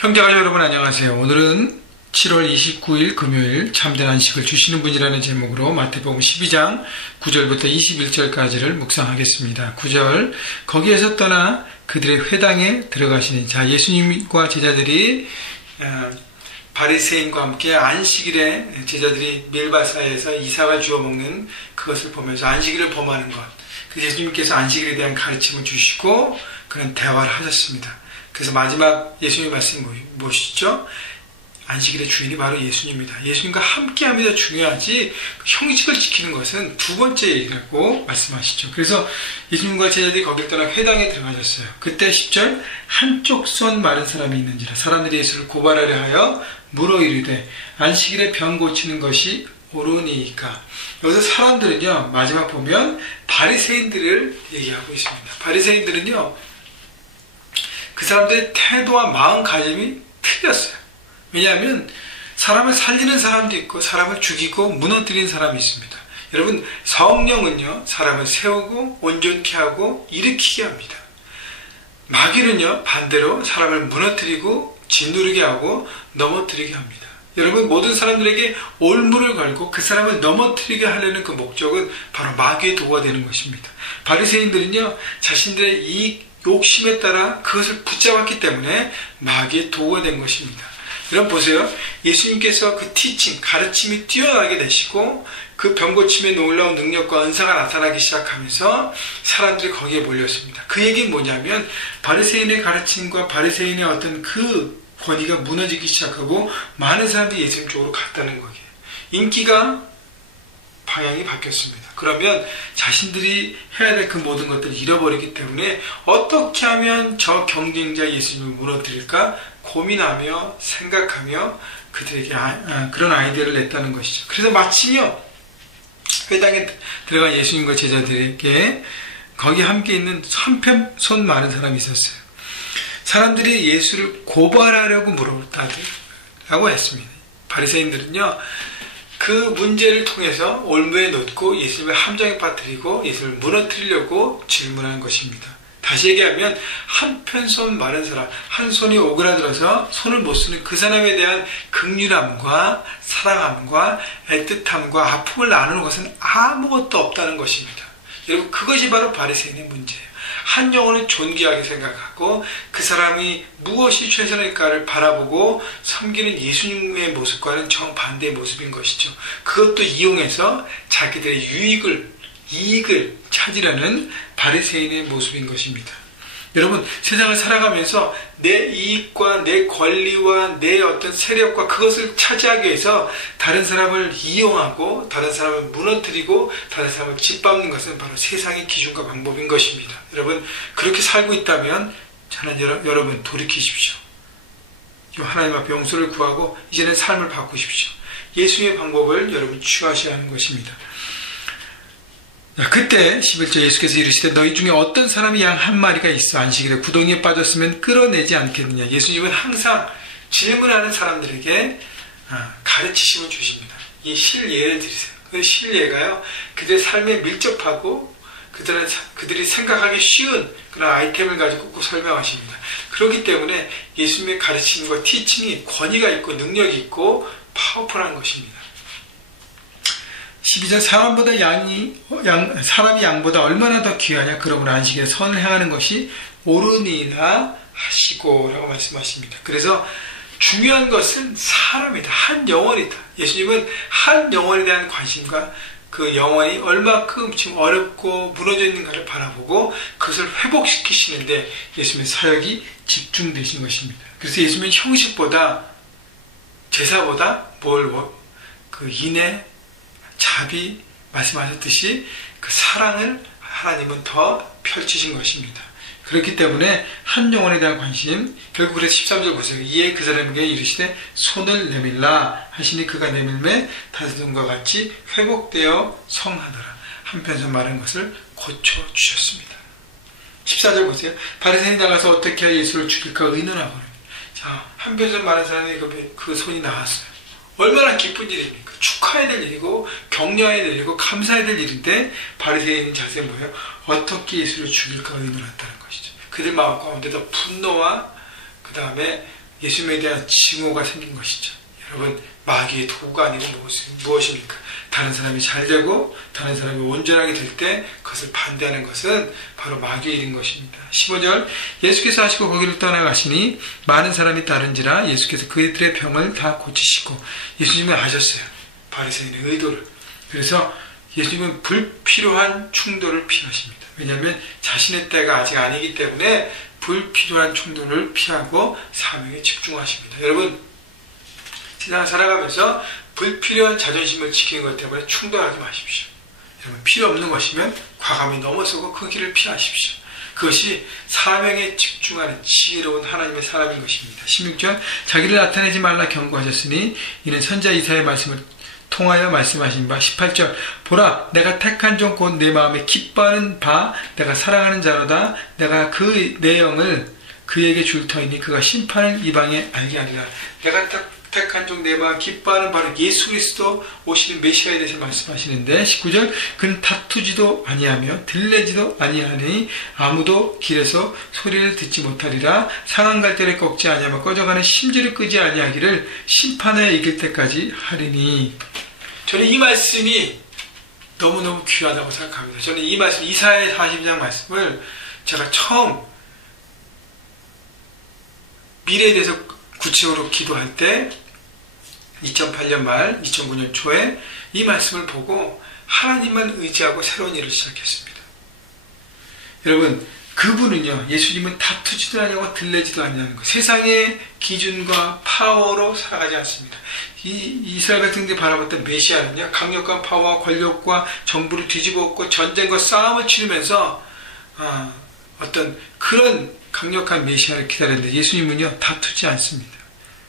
형제가족 여러분 안녕하세요. 오늘은 7월 29일 금요일 참된 안식을 주시는 분이라는 제목으로 마태복음 12장 9절부터 21절까지를 묵상하겠습니다. 9절, 거기에서 떠나 그들의 회당에 들어가시니, 자, 예수님과 제자들이 바리새인과 함께 안식일에 제자들이 밀바사에서 이삭을 주워 먹는 그것을 보면서 안식일을 범하는 것, 그 예수님께서 안식일에 대한 가르침을 주시고 그런 대화를 하셨습니다. 그래서 마지막 예수님의 말씀이 무엇이죠? 안식일의 주인이 바로 예수님입니다. 예수님과 함께함이 더 중요하지 형식을 지키는 것은 두 번째 얘기라고 말씀하시죠. 그래서 예수님과 제자들이 거길 떠나 회당에 들어가셨어요. 그때 10절, 한쪽 손 마른 사람이 있는지라 사람들이 예수를 고발하려 하여 물어 이르되 안식일에 병 고치는 것이 옳으니까. 여기서 사람들은요, 마지막 보면 바리새인들을 얘기하고 있습니다. 바리새인들은요, 그 사람들의 태도와 마음가짐이 틀렸어요. 왜냐하면 사람을 살리는 사람도 있고 사람을 죽이고 무너뜨리는 사람이 있습니다. 여러분, 성령은요, 사람을 세우고 온전케 하고 일으키게 합니다. 마귀는요, 반대로 사람을 무너뜨리고 짓누르게 하고 넘어뜨리게 합니다. 여러분, 모든 사람들에게 올무를 걸고 그 사람을 넘어뜨리게 하려는 그 목적은 바로 마귀의 도구가 되는 것입니다. 바리새인들은요, 자신들의 이 욕심에 따라 그것을 붙잡았기 때문에 마귀의 도구가 된 것입니다. 여러분 보세요. 예수님께서 그 티칭, 가르침이 뛰어나게 되시고 그 병고침의 놀라운 능력과 은사가 나타나기 시작하면서 사람들이 거기에 몰렸습니다. 그 얘기는 뭐냐면 바리새인의 가르침과 바리새인의 어떤 그 권위가 무너지기 시작하고 많은 사람들이 예수님 쪽으로 갔다는 거예요. 인기가 방향이 바뀌었습니다. 그러면 자신들이 해야 될 그 모든 것들을 잃어버리기 때문에 어떻게 하면 저 경쟁자 예수님을 무너뜨릴까 고민하며 생각하며 그들에게 그런 아이디어를 냈다는 것이죠. 그래서 마침요, 회당에 들어간 예수님과 제자들에게 거기 함께 있는 한편 손 많은 사람이 있었어요. 사람들이 예수를 고발하려고 물었다고 했습니다. 바리새인들은요, 그 문제를 통해서 올무에 놓고 예수님을 함정에 빠뜨리고 예수님을 무너뜨리려고 질문한 것입니다. 다시 얘기하면 한편 손 마른 사람, 한 손이 오그라들어서 손을 못 쓰는 그 사람에 대한 긍휼함과 사랑함과 애틋함과 아픔을 나누는 것은 아무것도 없다는 것입니다. 여러분, 그것이 바로 바리새인의 문제예요. 한 영혼을 존귀하게 생각하고 그 사람이 무엇이 최선일까를 바라보고 섬기는 예수님의 모습과는 정반대의 모습인 것이죠. 그것도 이용해서 자기들의 이익을 찾으려는 바리새인의 모습인 것입니다. 여러분, 세상을 살아가면서 내 이익과 내 권리와 내 어떤 세력과 그것을 차지하기 위해서 다른 사람을 이용하고 다른 사람을 무너뜨리고 다른 사람을 짓밟는 것은 바로 세상의 기준과 방법인 것입니다. 여러분, 그렇게 살고 있다면 저는 여러분 돌이키십시오. 하나님 앞에 용서를 구하고 이제는 삶을 바꾸십시오. 예수의 방법을 여러분 취하셔야 하는 것입니다. 그때 11절, 예수께서 이르시되 너희 중에 어떤 사람이 양 한 마리가 있어 안식일에 구덩이에 빠졌으면 끌어내지 않겠느냐. 예수님은 항상 질문하는 사람들에게 가르치심을 주십니다. 이 실예를 드리세요. 그 실예가요, 그들의 삶에 밀접하고 그들이 생각하기 쉬운 그런 아이템을 가지고 꼭 설명하십니다. 그렇기 때문에 예수님의 가르침과 티칭이 권위가 있고 능력이 있고 파워풀한 것입니다. 12절, 사람이 양보다 얼마나 더 귀하냐. 그러므로 안식일에 선을 행하는 것이 옳으니라 하시고 라고 말씀하십니다. 그래서 중요한 것은 사람이다. 한 영혼이다. 예수님은 한 영혼에 대한 관심과 그 영혼이 얼마큼 지금 어렵고 무너져 있는가를 바라보고 그것을 회복시키시는데 예수님의 사역이 집중되신 것입니다. 그래서 예수님은 형식보다 제사보다 그 인애, 자비 말씀하셨듯이 그 사랑을 하나님은 더 펼치신 것입니다. 그렇기 때문에 한 영혼에 대한 관심, 결국 그래서 13절 보세요. 이에 그 사람에게 이르시되 손을 내밀라 하시니 그가 내밀매 다스림과 같이 회복되어 성하더라. 한편서 말한 것을 고쳐주셨습니다. 14절 보세요. 바리새인이 나가서 어떻게 하여 예수를 죽일까 의논하고, 자, 한편서 말한 사람이 그 손이 나왔어요. 얼마나 기쁜 일입니까? 축하해야 될 일이고 격려해야 될 일이고 감사해야 될 일인데 바리새인의 자세는 뭐예요? 어떻게 예수를 죽일까 의논했다는 것이죠. 그들 마음 가운데도 분노와 그 다음에 예수님에 대한 증오가 생긴 것이죠. 여러분, 마귀의 도구가 아니고 무엇입니까? 다른 사람이 잘 되고 다른 사람이 온전하게 될 때 그것을 반대하는 것은 바로 마귀의 일인 것입니다. 15절, 예수께서 하시고 거기를 떠나가시니 많은 사람이 따른지라 예수께서 그들의 병을 다 고치시고, 예수님은 아셨어요, 바리새인의 의도를. 그래서 예수님은 불필요한 충돌을 피하십니다. 왜냐하면 자신의 때가 아직 아니기 때문에 불필요한 충돌을 피하고 사명에 집중하십니다. 여러분, 세상을 살아가면서 불필요한 자존심을 지키는 것 때문에 충돌하지 마십시오. 여러분, 필요 없는 것이면 과감히 넘어서고 그 길을 피하십시오. 그것이 사명에 집중하는 지혜로운 하나님의 사람인 것입니다. 16절, 자기를 나타내지 말라 경고하셨으니 이는 선지자 이사야의 말씀을 통하여 말씀하신 바. 18절, 보라, 내가 택한 종 곧 내 마음에 기뻐하는 바 내가 사랑하는 자로다. 내가 내 영을 그에게 줄 터이니 그가 심판을 이방에 알게 하리라. 내가 택한 종 내 마음 기뻐하는 바로 예수 그리스도 오시는 메시아에 대해서 말씀하시는데, 19절, 그는 다투지도 아니하며 들레지도 아니하니 아무도 길에서 소리를 듣지 못하리라. 상한 갈대를 꺾지 아니하며 꺼져가는 심지를 끄지 아니하기를 심판에 이길 때까지 하리니. 저는 이 말씀이 너무너무 귀하다고 생각합니다. 저는 이 말씀, 이사야 40장 말씀을 제가 처음 미래에 대해서 구체적으로 기도할 때 2008년 말 2009년 초에 이 말씀을 보고 하나님만 의지하고 새로운 일을 시작했습니다. 여러분, 그분은요, 예수님은 다투지도 아니하고 들레지도 아니하는 것, 세상의 기준과 파워로 살아가지 않습니다. 이스라엘 백성들이 바라봤던 메시아는요, 강력한 파워와 권력과 정부를 뒤집어엎고 전쟁과 싸움을 치르면서 어떤 그런 강력한 메시아를 기다렸는데, 예수님은요, 다투지 않습니다.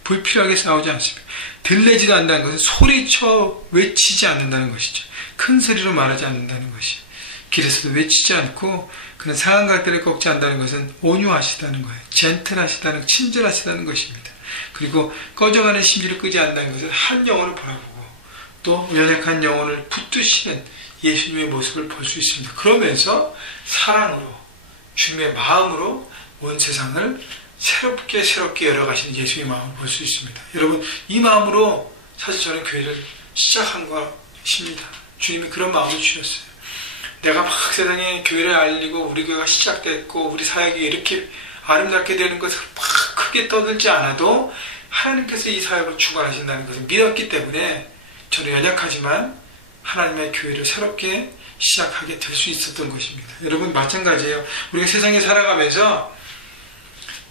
불필요하게 싸우지 않습니다. 들레지도 않는다는 것은 소리쳐 외치지 않는다는 것이죠. 큰 소리로 말하지 않는다는 것이, 길에서도 외치지 않고 그는 상한 갈대를 꺾지 않는다는 것은 온유하시다는 거예요. 젠틀하시다는, 친절하시다는 것입니다. 그리고 꺼져가는 심지를 끄지 않는다는 것은 한 영혼을 바라보고 또 연약한 영혼을 붙드시는 예수님의 모습을 볼 수 있습니다. 그러면서 사랑으로, 주님의 마음으로 온 세상을 새롭게 열어가시는 예수의 마음을 볼 수 있습니다. 여러분, 이 마음으로 사실 저는 교회를 시작한 것입니다. 주님이 그런 마음을 주셨어요. 내가 막 세상에 교회를 알리고 우리 교회가 시작됐고 우리 사역이 이렇게 아름답게 되는 것을 막 크게 떠들지 않아도 하나님께서 이 사역을 주관하신다는 것을 믿었기 때문에 저는 연약하지만 하나님의 교회를 새롭게 시작하게 될 수 있었던 것입니다. 여러분, 마찬가지예요. 우리가 세상에 살아가면서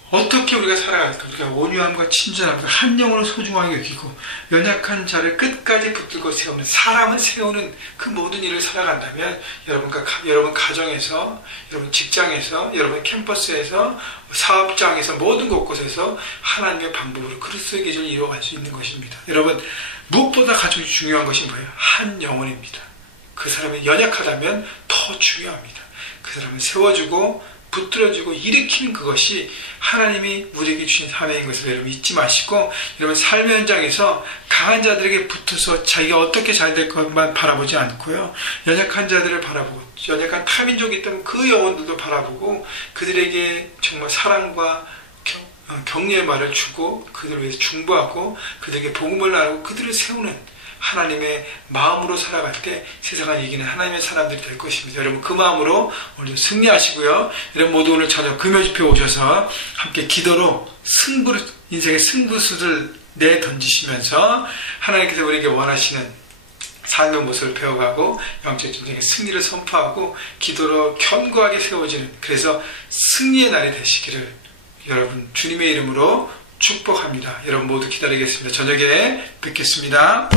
어떻게 우리가 살아갈까? 우리가 온유함과 친절함과 한 영혼을 소중하게 여기고 연약한 자를 끝까지 붙들고 세우는, 사람을 세우는 그 모든 일을 살아간다면 여러분 가정에서, 여러분 직장에서, 여러분 캠퍼스에서, 사업장에서, 모든 곳곳에서 하나님의 방법으로 그리스도의 계절을 이루어갈 수 있는 것입니다. 여러분, 무엇보다 가장 중요한 것이 뭐예요? 한 영혼입니다. 그 사람이 연약하다면 더 중요합니다. 그 사람을 세워주고 붙들어주고 일으키는 그것이 하나님이 우리에게 주신 사명인 것을 여러분 잊지 마시고, 여러분 삶의 현장에서 강한 자들에게 붙어서 자기가 어떻게 잘 될 것만 바라보지 않고요, 연약한 자들을 바라보고, 연약한 타민족이 있다면 그 영혼들도 바라보고 그들에게 정말 사랑과 격려의 말을 주고 그들을 위해서 중보하고 그들에게 복음을 나누고 그들을 세우는 하나님의 마음으로 살아갈 때 세상을 이기는 하나님의 사람들이 될 것입니다. 여러분, 그 마음으로 오늘 승리하시고요. 여러분 모두 오늘 저녁 금요집회에 오셔서 함께 기도로 인생의 승부수를 내던지시면서 하나님께서 우리에게 원하시는 삶의 모습을 배워가고 영적 전쟁의 승리를 선포하고 기도로 견고하게 세워지는, 그래서 승리의 날이 되시기를 여러분 주님의 이름으로 축복합니다. 여러분 모두 기다리겠습니다. 저녁에 뵙겠습니다.